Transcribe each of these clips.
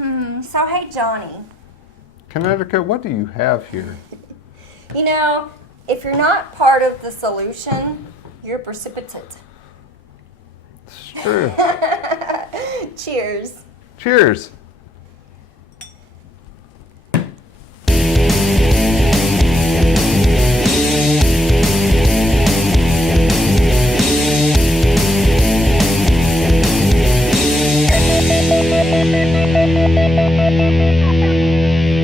So hey, Johnny. Kinetica, what do you have here? You know, if you're not part of the solution, you're precipitate. It's true. Cheers. Cheers.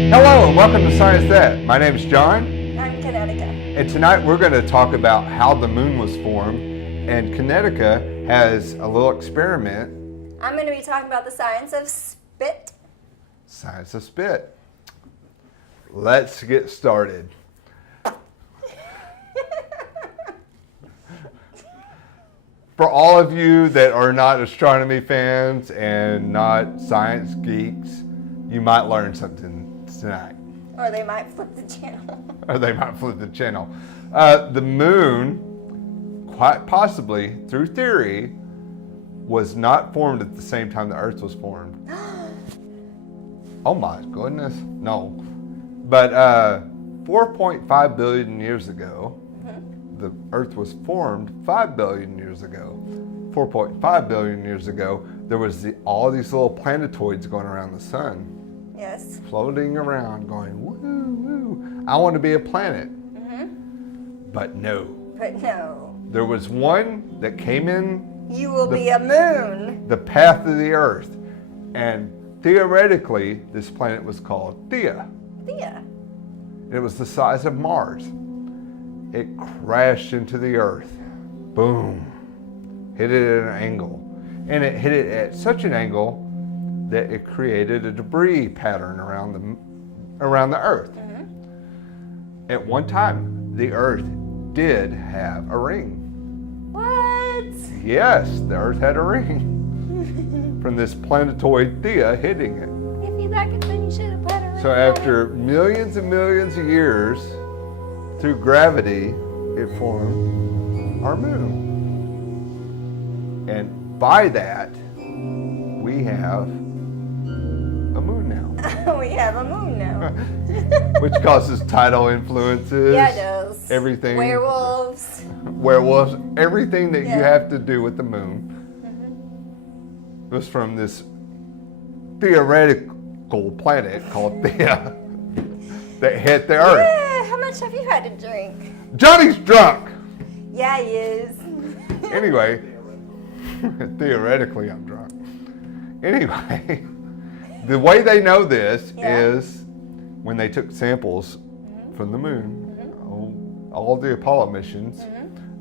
Hello and welcome to Science That. My name is John. I'm Kinetica. And tonight we're going to talk about how the moon was formed. And Kinetica has a little experiment. I'm going to be talking about the science of spit. Science of spit. Let's get started. For all of you that are not astronomy fans and not science geeks, you might learn something tonight. Or they might flip the channel. The moon, quite possibly, through theory, was not formed at the same time the Earth was formed. Oh my goodness, no. But 4.5 billion years ago, the Earth was formed 5 billion years ago. 4.5 billion years ago, there was all these little planetoids going around the sun. Yes. Floating around going, woo, woo. I want to be a planet. But no. But no. There was one that came in. You will be a moon. The path of the Earth. And theoretically, this planet was called Theia. Theia. It was the size of Mars. It crashed into the Earth. Boom. Hit it at an angle. And it hit it at such an angle that it created a debris pattern around the Earth. At one time, the Earth did have a ring. What? Yes, the Earth had a ring from this planetoid Theia hitting it. If you like it, then you should have put a ring. So after millions and millions of years, through gravity, it formed our moon. And by that, we have a moon now. We have a moon now. Which causes tidal influences. Yeah, it does. Everything. Werewolves, everything that you Yeah. have to do with the moon was from this theoretical planet called Theia that hit the Earth. Yeah, how much have you had to drink? Johnny's drunk! Yeah, he is. Anyway, theoretically I'm drunk. Anyway, the way they know this is when they took samples from the moon, all the Apollo missions,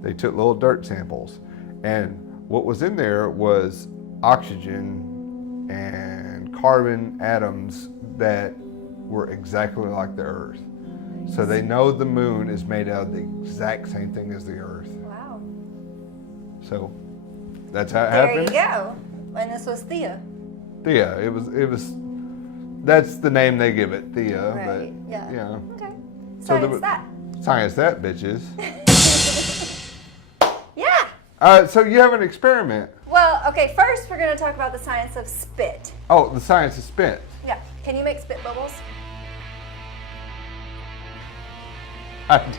they took little dirt samples. And what was in there was oxygen and carbon atoms that were exactly like the Earth. So they know the moon is made out of the exact same thing as the Earth. Wow. So that's how it There happened. you go. And this was Theia. Theia, it was. That's the name they give it, Theia. Right. But, Yeah. Okay. So Science that. Science that, bitches. Yeah. So you have an experiment. Well, okay. First, we're going to talk about the science of spit. Oh, the science of spit. Yeah. Can you make spit bubbles? That's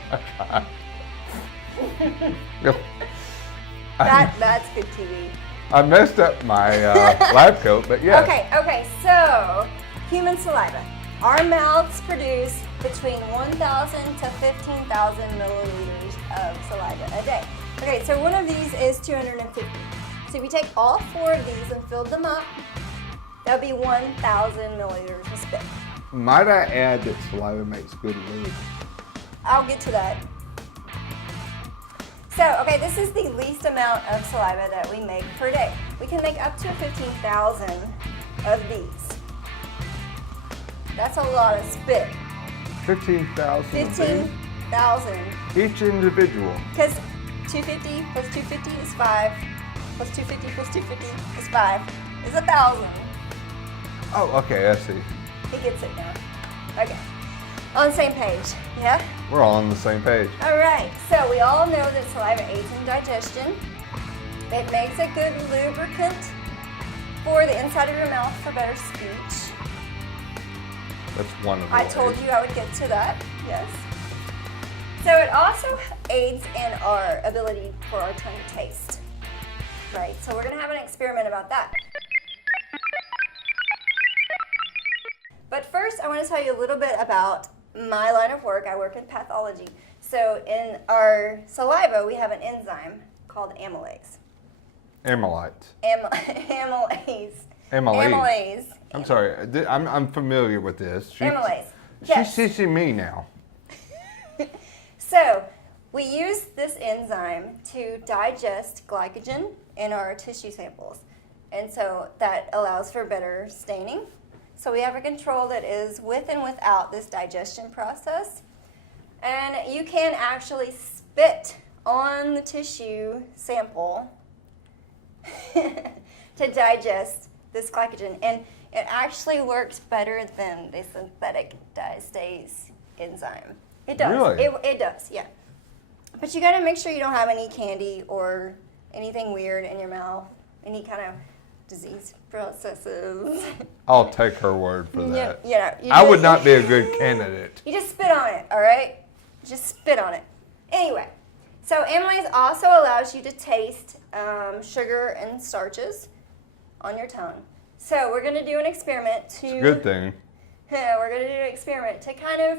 good TV. I messed up my lab coat, but yeah. Okay. So, human saliva. Our mouths produce between 1,000 to 15,000 milliliters of saliva a day. Okay, so one of these is 250. So if you take all four of these and fill them up, that would be 1,000 milliliters of spit. Might I add that saliva makes good lube? I'll get to that. So, okay, this is the least amount of saliva that we make per day. We can make up to 15,000 of these. That's a lot of spit. 15,000. 15,000. Each individual. Because 250 plus 250 is 5. Plus 250 plus 250 is 5. Is 1,000. Oh, okay, I see. He gets it now. Okay. On the same page, yeah? We're all on the same page. All right, so we all know that saliva aids in digestion. It makes a good lubricant for the inside of your mouth for better speech. That's one of the I ways. told you I would get to that, yes. So it also aids in our ability for our tongue to taste, right? So we're gonna have an experiment about that. But first, I want to tell you a little bit about my line of work. I work in pathology. So in our saliva, we have an enzyme called amylase. Amylite. Amylase. Amylase. Amylase. I'm sorry. I'm familiar with this. Amylase. Yes. She's teaching me now. So we use this enzyme to digest glycogen in our tissue samples. And so that allows for better staining. So we have a control that is with and without this digestion process. And you can actually spit on the tissue sample to digest this glycogen. And it actually works better than the synthetic diastase enzyme. It does. Really? It does, yeah. But you gotta make sure you don't have any candy or anything weird in your mouth, any kind of disease processes. I'll take her word for that. You I would not be a good candidate. You just spit on it, all right? Just spit on it. Anyway, so amylase also allows you to taste sugar and starches on your tongue. So we're going to do an experiment to... It's a good thing. We're going to do an experiment to kind of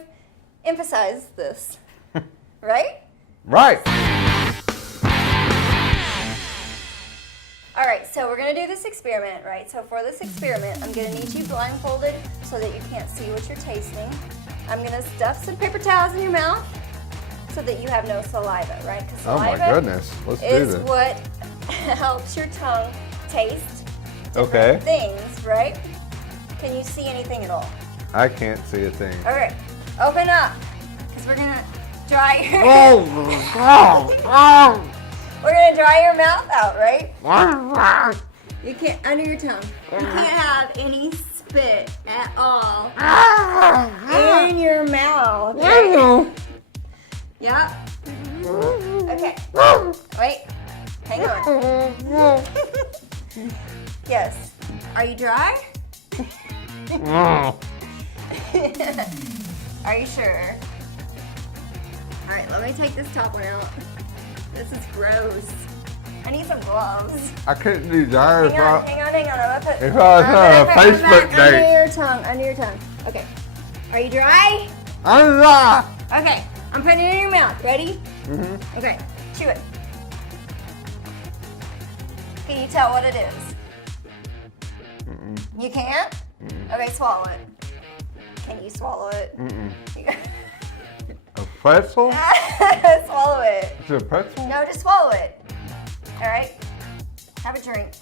emphasize this, right? Right. All right, so we're going to do this experiment, right? So for this experiment, I'm going to need you blindfolded so that you can't see what you're tasting. I'm going to stuff some paper towels in your mouth so that you have no saliva, right? Because Oh my saliva goodness. Let's do is this. what helps your tongue taste Okay. things, right? Can you see anything at all? I can't see a thing. All right, open up, because we're going to dry your... We're going to dry your mouth out, right? You can't, under your tongue. You can't have any spit at all in your mouth. Right? Yep. Okay. Wait. Hang on. Yes. Are you dry? Are you sure? All right, let me take this top one out. This is gross. I need some gloves. I couldn't do that Hang on. I'm gonna put. if I was I'm on a gonna put one Facebook back date. Under your tongue. Okay. Are you dry? I'm not. Okay. I'm putting it in your mouth. Ready? Mm-hmm. Okay. Chew it. Can you tell what it is? Mm-mm. You can't? Mm-mm. Okay, swallow it. Can you swallow it? Mm-mm. A pretzel? Swallow it. Is it a pretzel? No, just swallow it. All right? Have a drink.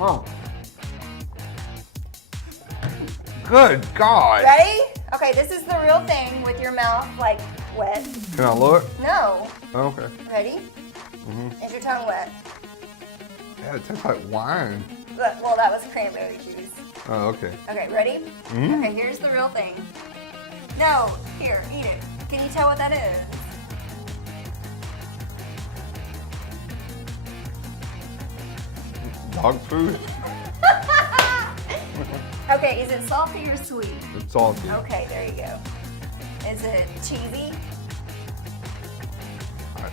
Oh. Good God. Ready? Okay, this is the real thing with your mouth like wet. Can I look? No. Oh, okay. Ready? Mm-hmm. Is your tongue wet? Yeah, it tastes like wine. Well, that was cranberry juice. Oh, okay. Okay, ready? Mhm. Okay, here's the real thing. No, here, eat it. Can you tell what that is? Dog food? Okay, is it salty or sweet? It's salty. Okay, there you go. Is it cheesy?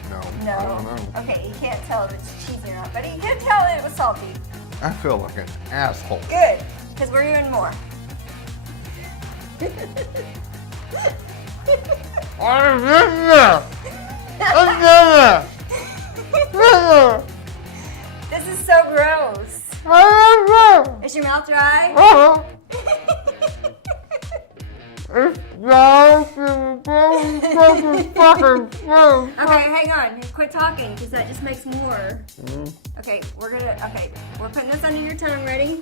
No. No. I don't know. Okay, you can't tell if it's cheesy or not, but you can tell it was salty. I feel like an asshole. Good, because we're doing more. This is so gross. Is your mouth dry? Okay, hang on. Quit talking, because that just makes more. Okay, we're putting this under your tongue. Ready?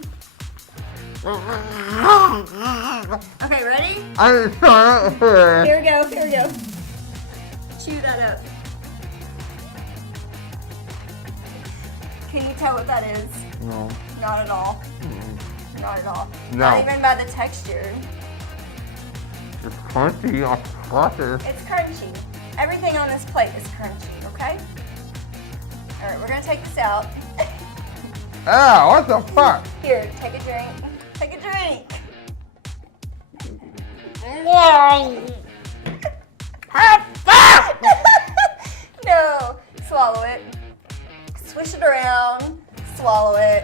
Okay, ready? Here we go. Chew that up. Can you tell what that is? No. Not at all. Not at all. No. Not even by the texture. It's crunchy. I got it. It's crunchy. Everything on this plate is crunchy, okay? All right, we're gonna take this out. Ah, what the fuck? Here, take a drink. Take a drink. No, swallow it. Swish it around, swallow it.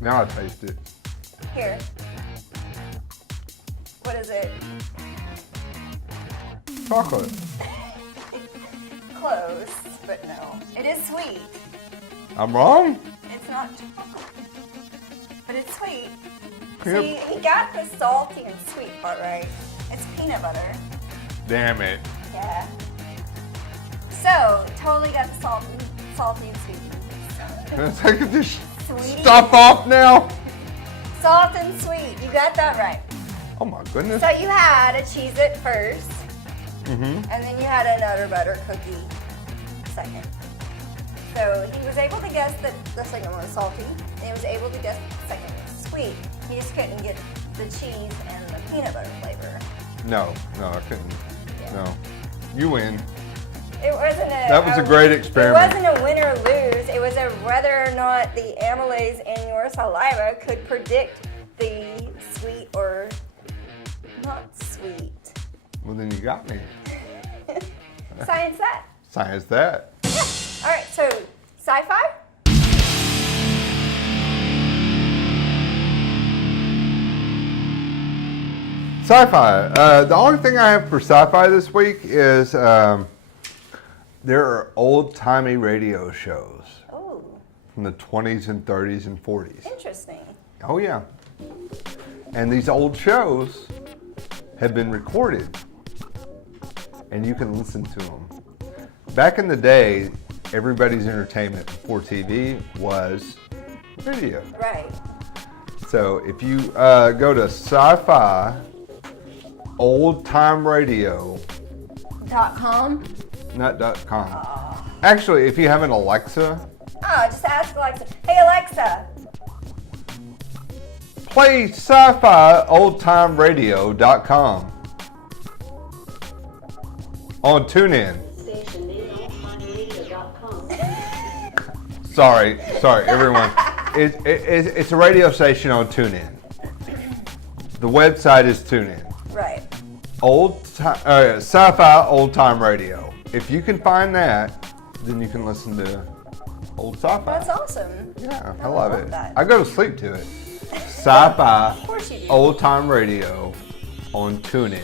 Now I taste it. Here. What is it? Chocolate. Close, but no. It is sweet. I'm wrong? It's not chocolate, but it's sweet. Yep. See, he got the salty and sweet part right. It's peanut butter. Damn it. Yeah. So, totally got the salty and sweet. Can I take this Sweetie. stuff off now? Salt and sweet. You got that right. Oh my goodness. So you had a Cheez-It first, Mm-hmm. and then you had a Nutter Butter cookie second. So he was able to guess that the second one was salty, and he was able to guess the second one was sweet. He just couldn't get the cheese and the peanut butter flavor. No, I couldn't. Yeah. No. You win. It wasn't a. That was a great experiment. It wasn't a win or lose. It was a whether or not the amylase in your saliva could predict the sweet or not sweet. Well, then you got me. Science that. Science that. All right, so sci-fi. Sci-fi. The only thing I have for sci-fi this week is there are old-timey radio shows Oh, from the 20s and 30s and 40s. interesting. Oh yeah. And these old shows have been recorded, and you can listen to them. Back in the day, everybody's entertainment before TV was video. Right. So if you go to sci-fi old time radio, .com. not .com. Actually, if you have an Alexa, Oh, just ask Alexa. Hey Alexa. play sci-fi oldtimeradio.com on TuneIn. Station IZombie.com. Sorry, everyone. It's a radio station on TuneIn. The website is TuneIn. Right. Sci-fi old time radio. If you can find that, then you can listen to old sci-fi. That's awesome. Yeah, I I love love it. that. I go to sleep to it. Sci-fi Of course you do. old time radio on TuneIn.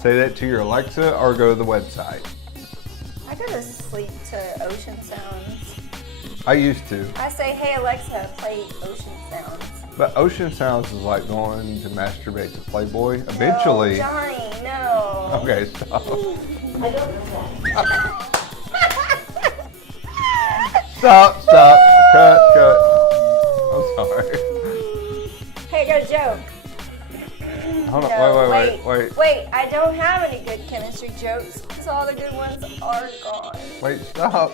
Say that to your Alexa or go to the website. I go to sleep to ocean sounds. I used to, I say, hey Alexa, play ocean sounds. but ocean sounds is like going to masturbate to Playboy. Eventually. No, Johnny, no. Okay, stop. I don't know that. Stop. Cut. I'm sorry. Hey, I got a joke. Hold on, No, wait. Wait, I don't have any good chemistry jokes because all the good ones are gone. Wait, stop.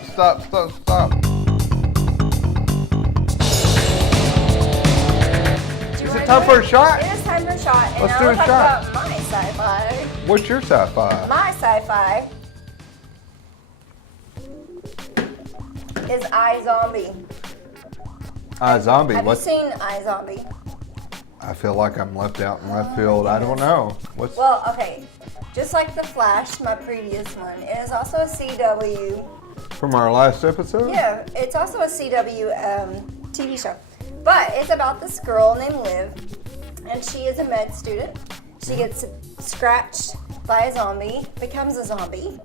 Is it time for a shot? It is time for a shot. And Let's now do a we'll talk shot. about my sci-fi. What's your sci-fi? My sci-fi is iZombie. IZombie. Have What's? you seen iZombie? I feel like I'm left out in left field. I don't know. What's? Well, okay. Just like The Flash, my previous one, it is also a CW. From our last episode? Yeah, it's also a CW TV show. But it's about this girl named Liv, and she is a med student. She gets scratched by a zombie, becomes a zombie.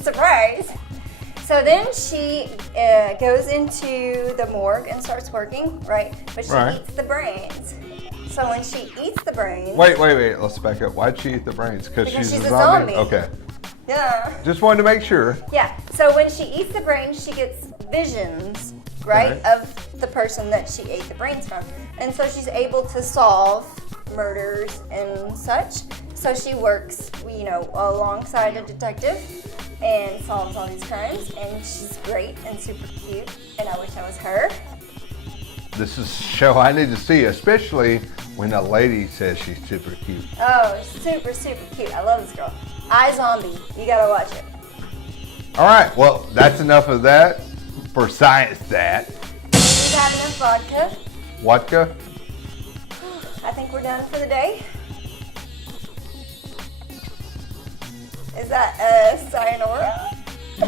Surprise! So then she goes into the morgue and starts working, right? But she Right. eats the brains. So when she eats the brains... Wait. Let's back up. Why'd she eat the brains? Because Because she's she's a a zombie? zombie. Okay. Yeah. Just wanted to make sure. Yeah. So when she eats the brains, she gets visions, right, Right. of the person that she ate the brains from. And so she's able to solve murders and such. So she works, alongside a detective and solves all these crimes. And she's great and super cute. And I wish I was her. This is a show I need to see, especially when a lady says she's super cute. Oh, super, super cute. I love this girl. iZombie. You gotta watch it. All right. Well, that's enough of that. for Science That. We've had enough vodka. Vodka? I think we're done for the day. Is that sayonara?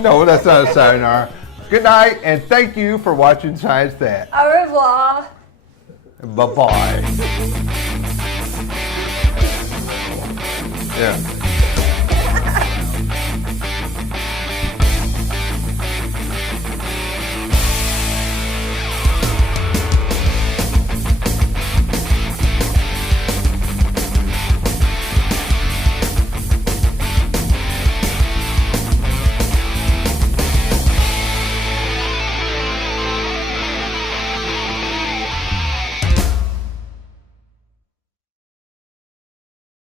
No, that's not a sayonara. Good night, and thank you for watching Science That. Au revoir. Bye-bye. Yeah.